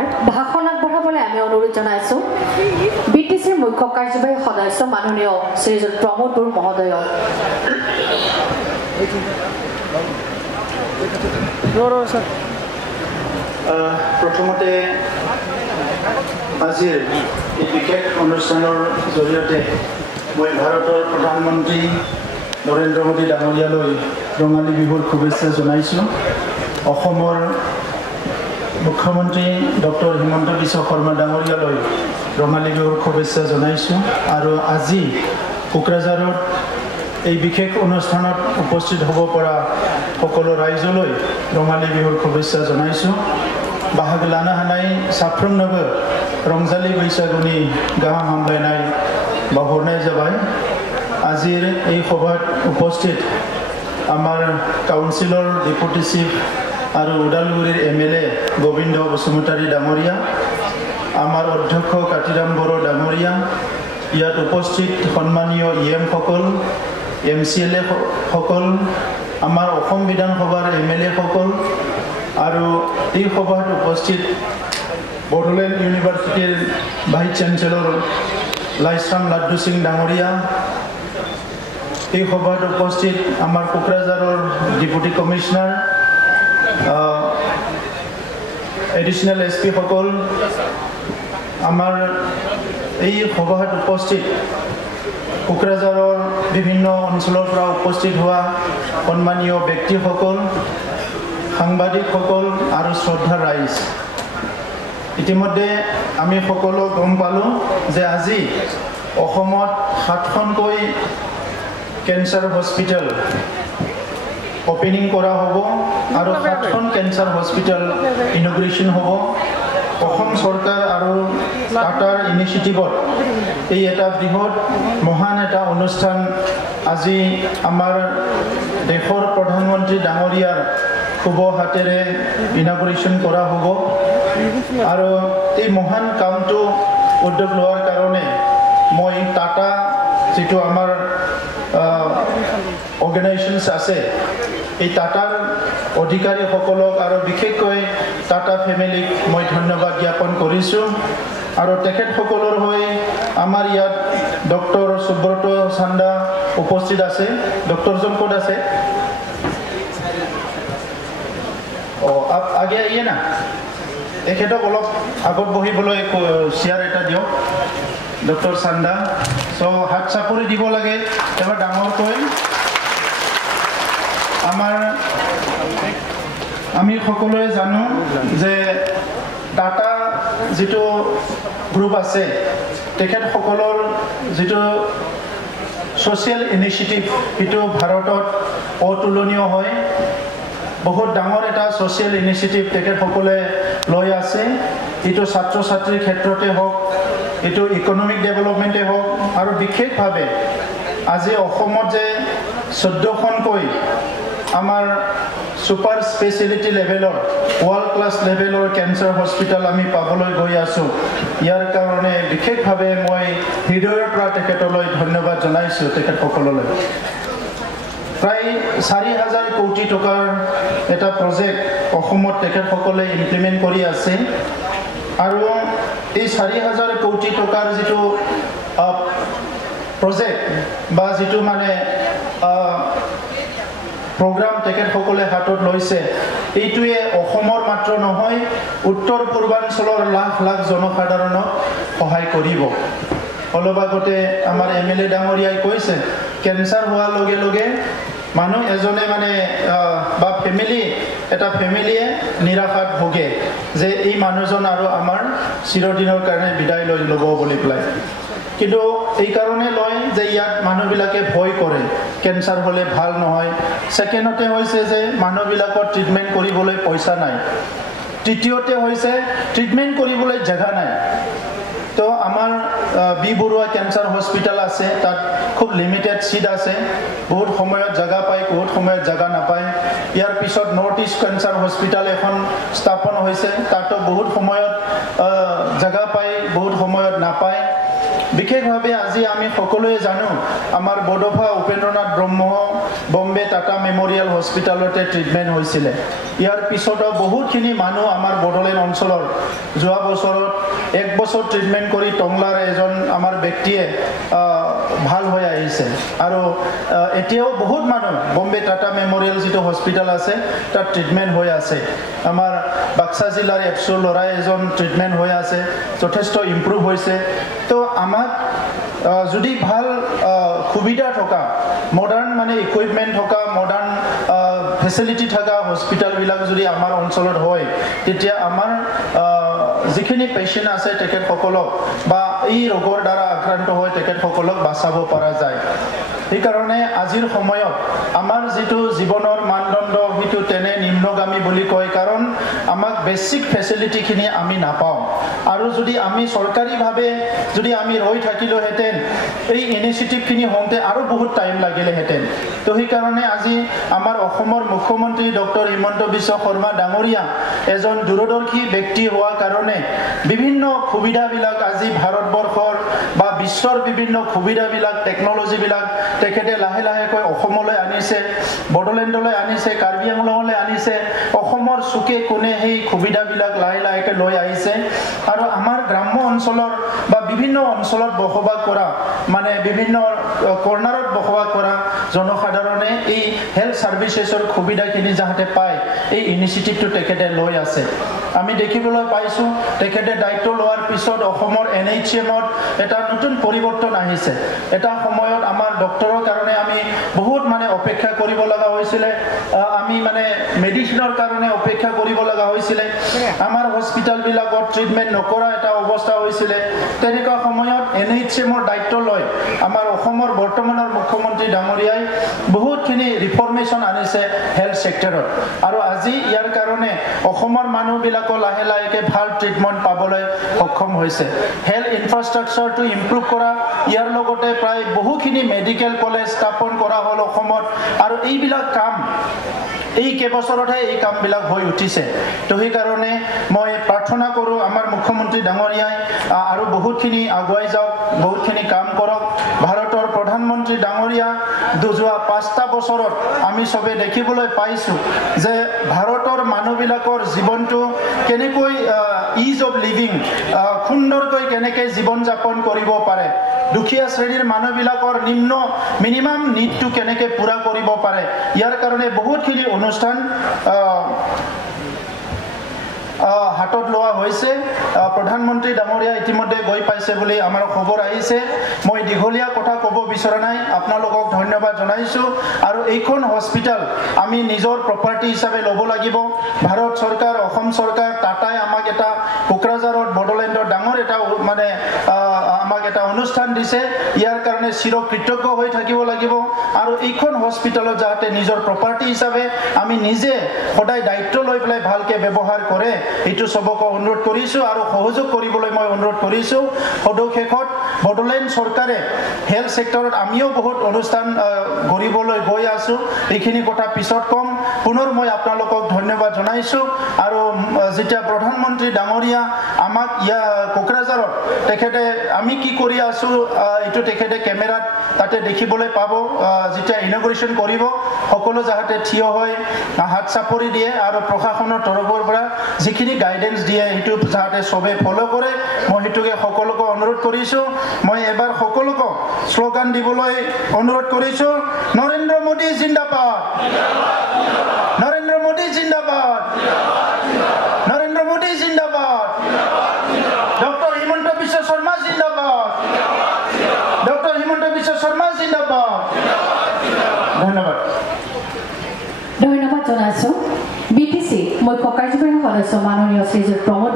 এবাৰ ভাষণ আগবঢ়াবলৈ আমি অনুৰোধ জনাইছো বিটিচিৰ মুখ্য কাৰ্যবাহী সদস্য মাননীয় শ্ৰীযুত প্ৰমোদ বড়ো মহোদয়ক। প্ৰথমতে আজিৰ এই বিশেষ অনুষ্ঠানৰ জৰিয়তে মই ভাৰতৰ প্ৰধানমন্ত্ৰী নৰেন্দ্ৰ মোদী ডাঙৰীয়ালৈ ৰঙালী বিহুৰ শুভেচ্ছা জনাইছোঁ। অসমৰ মুখ্যমন্ত্ৰী ডক্টৰ হিমন্ত বিশ্ব শৰ্মা ডাঙৰীয়ালৈ ৰঙালী বিহুৰ শুভেচ্ছা জনাইছোঁ। আৰু আজি কোকৰাঝাৰত এই বিশেষ অনুষ্ঠানত উপস্থিত হ'ব পৰা সকলো ৰাইজলৈ ৰঙালী বিহুৰ শুভেচ্ছা জনাইছোঁ। बाहागो लानो हानाय साफ्रोमनोबो रंजालि बैसागुनि गाहाम हामलायनाय बावहरनाय जाबाय। आजिर এই সভাত উপস্থিত আমাৰ কাউন্সিলৰ ডেপুটি চিফ আৰু ওদালগুৰিৰ MLA গোবিন্দ বসুমতাৰী ডাঙৰীয়া, আমাৰ অধ্যক্ষ কাতিৰাম বড়ো ডাঙৰীয়া, ইয়াত উপস্থিত সন্মানীয় EM সকল, MCLA সকল, আমাৰ অসম বিধানসভাৰ MLA সকল আৰু এই সভাত উপস্থিত বড়োলেণ্ড ইউনিভাৰ্চিটিৰ ভাইচ চেঞ্চেলৰ লাইছৰাম লাড্ডু সিং ডাঙৰীয়া, এই সভাত উপস্থিত আমাৰ কোকৰাঝাৰৰ ডেপুটি কমিশনাৰ, এডিশনেল SP সকল, আমাৰ এই সভাত উপস্থিত কোকৰাঝাৰৰ বিভিন্ন অঞ্চলৰ পৰা উপস্থিত হোৱা সন্মানীয় ব্যক্তিসকল, সাংবাদিকসকল আৰু শ্ৰদ্ধা ৰাইজ। ইতিমধ্যে আমি সকলো গম পালোঁ যে আজি অসমত 7খনকৈ কেঞ্চাৰ হস্পিটেল অপেনিং কৰা হ'ব আৰু 7খন কেঞ্চাৰ হস্পিটেল ইনগ্ৰেশ্যন হ'ব। অসম চৰকাৰ আৰু টাটাৰ ইনিচিয়েটিভত এই এটা বৃহৎ মহান এটা অনুষ্ঠান আজি আমাৰ দেশৰ প্ৰধানমন্ত্ৰী ডাঙৰীয়াৰ শুভ হাতেৰে ইনাগুৰেশ্যন কৰা হ'ব। আৰু এই মহান কামটো উদ্যোগ লোৱাৰ কাৰণে মই টাটা যিটো আমাৰ অৰ্গেনাইজেশ্যনছ আছে, এই টাটাৰ অধিকাৰীসকলক আৰু বিশেষকৈ টাটা ফেমিলিক মই ধন্যবাদ জ্ঞাপন কৰিছোঁ। আৰু তেখেতসকলৰ হৈ আমাৰ ইয়াত ডক্টৰ সুব্ৰত চান্দা উপস্থিত আছে। ডক্টৰজন ক'ত আছে? आप आगे आइए ना, তেখেতক অলপ আগত বহিবলৈ চেয়াৰ এটা দিয়ক ডক্টৰ চান্দা। হাত চাপৰি দিব লাগে এবাৰ ডাঙৰকৈ। আমি সকলোৱে জানো যে টাটা যিটো গ্ৰুপ আছে, তেখেতসকলৰ যিটো ছ'চিয়েল ইনিচিয়েটিভ সেইটো ভাৰতত অতুলনীয় হয়। বহুত ডাঙৰ এটা ছ'চিয়েল ইনিচিয়েটিভ তেখেতসকলে লৈ আছে। এইটো ছাত্ৰ ছাত্ৰীৰ ক্ষেত্ৰতে হওক, এইটো ইকনমিক ডেভেলপমেণ্টে হওক, আৰু বিশেষভাৱে আজি অসমত যে 14খনকৈ আমাৰ ছুপাৰ স্পেচিয়েলিটি লেভেলৰ ৱৰ্ল্ড ক্লাছ লেভেলৰ কেঞ্চাৰ হস্পিটেল আমি পাবলৈ গৈ আছোঁ, ইয়াৰ কাৰণে বিশেষভাৱে মই হৃদয়ৰ পৰা তেখেতলৈ ধন্যবাদ জনাইছোঁ। তেখেতসকললৈ প্ৰায় 4,000 কোটি টকাৰ এটা প্ৰজেক্ট অসমত তেখেতসকলে ইমপ্লিমেণ্ট কৰি আছে। আৰু এই 4,000 কোটি টকাৰ যিটো প্ৰজেক্ট বা যিটো মানে প্ৰগ্ৰাম তেখেতসকলে হাতত লৈছে, এইটোৱে অসমৰ মাত্ৰ নহয়, উত্তৰ পূৰ্বাঞ্চলৰ লাখ লাখ জনসাধাৰণক সহায় কৰিব। অলপ আগতে আমাৰ MLA ডাঙৰীয়াই কৈছে, কেঞ্চাৰ হোৱাৰ লগে লগে মানুহ এজনে মানে বা এটা ফেমিলিয়ে নিৰাশাত ভোগে যে এই মানুহজন আৰু আমাৰ চিৰদিনৰ কাৰণে বিদায় লৈ ল'ব বুলি পেলাই। কিন্তু এই কাৰণে লয় যে ইয়াত মানুহবিলাকে ভয় কৰে, কেঞ্চাৰ হ'লে ভাল নহয়। ছেকেণ্ডতে হৈছে যে মানুহবিলাকৰ ট্ৰিটমেণ্ট কৰিবলৈ পইচা নাই। তৃতীয়তে হৈছে ট্ৰিটমেণ্ট কৰিবলৈ জেগা নাই। তো আমাৰ বি বৰুৱা কেঞ্চাৰ হস্পিটেল আছে, তাত খুব লিমিটেড চিট আছে। বহুত সময়ত জেগা পায়, বহুত সময়ত জেগা নাপায়। ইয়াৰ পিছত নৰ্থ ইষ্ট কেঞ্চাৰ হস্পিটেল এখন স্থাপন হৈছে, তাতো বহুত সময়ত জেগা পায়, বহুত সময়ত নাপায়। বিশেষভাৱে আজি আমি সকলোৱে জানো আমাৰ বডোফা উপেন্দ্ৰনাথ ব্ৰহ্ম বম্বে টাটা মেমৰিয়েল হস্পিটেলতে ট্ৰিটমেণ্ট হৈছিলে ইয়াৰ পিছতো বহুতখিনি মানুহ আমাৰ বড়োলেণ্ড অঞ্চলৰ যোৱা বছৰত 1 বছৰ ট্ৰিটমেণ্ট কৰি টংলাৰ এজন আমাৰ ব্যক্তিয়ে ভাল হৈ আহিছে আৰু এতিয়াও বহুত মানুহ বম্বে টাটা মেমৰিয়েল যিটো হস্পিটেল আছে তাত ট্ৰিটমেণ্ট হৈ আছে আমাৰ বাক্সা জিলাৰ এপছু ল'ৰা এজন ট্ৰিটমেণ্ট হৈ আছে যথেষ্ট ইম্প্ৰুভ হৈছে তো আমাক যদি ভাল সুবিধা থকা মডাৰ্ণ মানে ইকুইপমেণ্ট থকা মডাৰ্ণ ফেচিলিটি থকা হস্পিটেলবিলাক যদি আমাৰ অঞ্চলত হয় তেতিয়া আমাৰ যিখিনি পেশেন্ট আছে তেখেতসকলক বা এই ৰোগৰ দ্বাৰা আক্ৰান্ত হৈ তেখেতসকলক বাচাব পৰা যায় সেইকাৰণে আজিৰ সময়ত আমাৰ যিটো জীৱনৰ মানদণ্ড সেইটো তেনে নিম্নগামী বুলি কয় কাৰণ আমাক বেসিক ফেচিলিটিখিনি আমি নাপাওঁ আৰু যদি আমি চৰকাৰীভাৱে যদি আমি ৰৈ থাকিলোহেঁতেন এই ইনিচিয়েটিভখিনি হওঁতে আৰু বহুত টাইম লাগিলেহেঁতেন তো সেইকাৰণে আজি আমাৰ অসমৰ মুখ্যমন্ত্ৰী ডক্টৰ হিমন্ত বিশ্ব শৰ্মা ডাঙৰীয়া এজন দূৰদৰ্শী ব্যক্তি হোৱাৰ কাৰণে বিভিন্ন সুবিধাবিলাক আজি ভাৰতবৰ্ষৰ বা বিশ্বৰ বিভিন্ন সুবিধাবিলাক টেকনলজিবিলাক তেখেতে লাহে লাহেকৈ অসমলৈ আনিছে বড়োলেণ্ডলৈ আনিছে কাৰ্বি আংলঙলৈ আনিছে অসমৰ চুকে কোণে সেই সুবিধাবিলাক লাহে লাহেকৈ লৈ আহিছে আৰু আমাৰ গ্ৰাম্য অঞ্চলৰ বা বিভিন্ন অঞ্চলত বসবাস কৰা মানে বিভিন্ন কৰ্ণাৰত বসবাস কৰা জনসাধাৰণে এই হেল্থ সাৰ্ভিসেছৰ সুবিধাখিনি যাতে পায় এই ইনিচিয়েটিভটো তেখেতে লৈ আছে আমি দেখিবলৈ পাইছো তেখেতে দায়িত্ব লোৱাৰ পিছত অসমৰ NHMত এটা নতুন পৰিৱৰ্তন আহিছে এটা সময়ত আমাৰ ডক্টৰৰ কাৰণে আমি বহুত মানে অপেক্ষা কৰিব লগা হৈছিল আমি মানে মেডিচিনৰ কাৰণে অপেক্ষা কৰিব লগা হৈছিল আমাৰ হস্পিটেলবিলাকত ট্ৰিটমেন্ট নকৰা এটা অৱস্থা হৈছিল তেনেকুৱা সময়ত NHMৰ দায়িত্ব লৈ আমাৰ অসমৰ বৰ্তমানৰ মুখ্যমন্ত্ৰী ডাঙৰীয়াই বহুতখিনি ৰিফৰ্মেশন আনিছে হেল্থ সেক্টৰত আৰু আজি ইয়াৰ কাৰণে অসমৰ মানুহবিলাকক লাহে লাহেকৈ ভাল ট্ৰিটমেন্ট পাবলৈ সক্ষম হৈছে হেল্থ ইনফ্ৰাষ্ট্ৰাকচাৰটো ইম্প্ৰুভ কৰা ইয়াৰ লগতে প্ৰায় বহুখিনি মেডিকেল কলেজ স্থাপন কৰা হ'ল অসমত আৰু এইবিলাক কাম এই কেইবছৰতে এই কামবিলাক হৈ উঠিছে তো সেইকাৰণে মই প্ৰাৰ্থনা কৰোঁ আমাৰ মুখ্যমন্ত্ৰী ডাঙৰীয়াই আৰু বহুতখিনি আগুৱাই যাওক বহুতখিনি কাম কৰক ভাৰতৰ প্ৰধানমন্ত্ৰী ডাঙৰীয়া যোৱা 5টা বছৰত আমি সবে দেখিবলৈ পাইছো যে ভাৰতৰ মানুহবিলাকৰ জীৱনটো কেনেকৈ ইজ অফ লিভিং সুন্দৰকৈ কেনেকৈ জীৱন যাপন কৰিব পাৰে দুখীয়া শ্ৰেণীৰ মানুহবিলাকৰ নিম্ন মিনিমাম নিডটো কেনেকৈ পুৰা কৰিব পাৰে ইয়াৰ কাৰণে বহুতখিনি অনুষ্ঠান হাতত লোৱা হৈছে প্ৰধানমন্ত্ৰী ডাঙৰীয়া ইতিমধ্যে গৈ পাইছে বুলি আমাৰ খবৰ আহিছে মই দীঘলীয়া কথা ক'ব বিচৰা নাই আপোনালোকক ধন্যবাদ জনাইছো আৰু এইখন হস্পিটেল আমি নিজৰ প্ৰপাৰ্টি হিচাপে ল'ব লাগিব ভাৰত চৰকাৰ অসম চৰকাৰ টাটাই আমাক এটা কোকৰাঝাৰত বড়োলেণ্ডৰ ডাঙৰ এটা মানে আমাক এটা অনুষ্ঠান দিছে ইয়াৰ কাৰণে চিৰকৃতজ্ঞ হৈ থাকিব লাগিব আৰু এইখন হস্পিটেলত যাতে নিজৰ প্ৰপাৰ্টি হিচাপে আমি নিজে সদায় দায়িত্ব লৈ পেলাই ভালকৈ ব্যৱহাৰ কৰে এইটো সবক অনুৰোধ কৰিছো আৰু সহযোগ কৰিবলৈ মই অনুৰোধ কৰিছো সদশেষত বড়োলেণ্ড চৰকাৰে হেল্থ সেক্টৰত আমিও বহুত অনুষ্ঠান কৰিবলৈ গৈ আছো এইখিনি কথা পিছত কম পুনৰ মই আপোনালোকক ধন্যবাদ জনাইছো আৰু যেতিয়া প্ৰধানমন্ত্ৰী ডাঙৰীয়া আমাক কোকৰাঝাৰত তেখেতে আমি কি কৰি আছো এইটো তেখেতে কেমেৰাত তাতে দেখিবলৈ পাব যেতিয়া ইনগ্ৰেশ্যন কৰিব সকলো যাতে থিয় হৈ হাত চাপৰি দিয়ে আৰু প্ৰশাসনৰ তৰফৰ পৰা যিখিনি গাইডেন্স দিয়ে সেইটো যাতে সবে ফলো কৰে মই হেতুকে সকলোকে অনুৰোধ কৰিছো মই এবাৰ সকলোকে স্লোগান দিবলৈ অনুৰোধ কৰিছো নৰেন্দ্ৰ মোদী জিন্দাবাদ নৰেন্দ্ৰ মোদী জিন্দাবাদ নৰেন্দ্ৰ মোদী জিন্দাবাদ ডক্টৰ হিমন্ত বিশ্ব শৰ্মা জিন্দাবাদ ডক্টৰ হিমন্ত বিশ্ব শৰ্মা জিন্দাবাদ ধন্যবাদ ধন্যবাদ জনাইছো BTC মুখ্য কাৰ্যবাহী সদস্য মাননীয় শ্ৰীযুত প্ৰমোদ